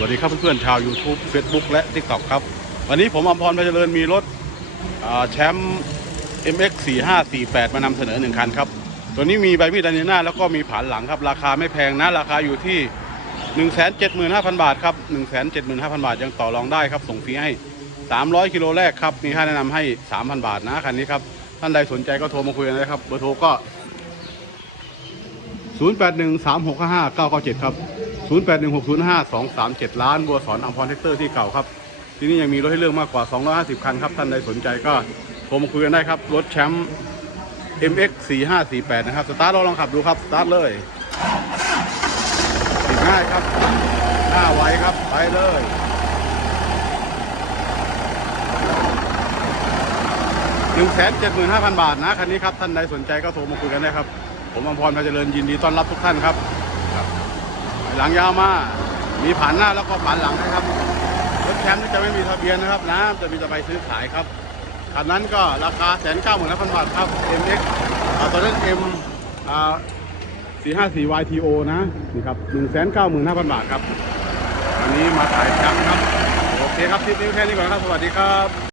วัสดีครับเพื่อนๆชาว YouTube Facebook และ TikTok ครับ วันนี้ผมอมพรพเจริญมีรถแชมป์ MX 4548มานำเสนอหนึ่งคันครับ ตัวนี้มีใบมีดดันเนหน้าแล้วก็มีผานหลังครับ ราคาไม่แพงนะ ราคาอยู่ที่ 175,000 บาทครับ 175,000 บาทยังต่อรองได้ครับ ส่งฟรีให้ 300 กิโลแรกครับ มีค่าแนะนำให้ 3,000 บาทนะคันนี้ครับ ท่านใดสนใจก็โทรมาคุยกันได้ครับ เบอร์โทรก็ 0813655997 ครับ 0816052237ล้านบัวสอนอัมพรเทคเตอร์ที่เก่าครับ ที่นี่ยังมีรถให้เลือกมากกว่า 250 คันครับ ท่านใดสนใจก็โทรมาคุยกันได้ครับ รถแชมป์ MX 4548นะครับ สตาร์ทเราลองขับดูครับ สตาร์ทเลยติดง่ายครับหน้าไวครับ ไปเลย175,000บาทนะคันนี้ครับ ท่านใดสนใจก็โทรมาคุยกันได้ครับ ผมอมพรพาเจริญยินดีต้อนรับทุกท่านครับ หลังยาวมา มีผ่านหน้าแล้วก็ผ่านหลังนะครับ รถแชมป์นี่จะไม่มีทะเบียนนะครับนะจะมีแต่ใบซื้อขายครับคันนั้นก็ราคาแสนเก้าหมื่นพันบาทครับ MX ตอนนั้น M อ่า454 YTO นะนี่ครับ195,000บาทครับ วันนี้มาถ่ายแชมป์ครับ โอเคครับคลิปนี้แค่นี้ก่อนครับ สวัสดีครับ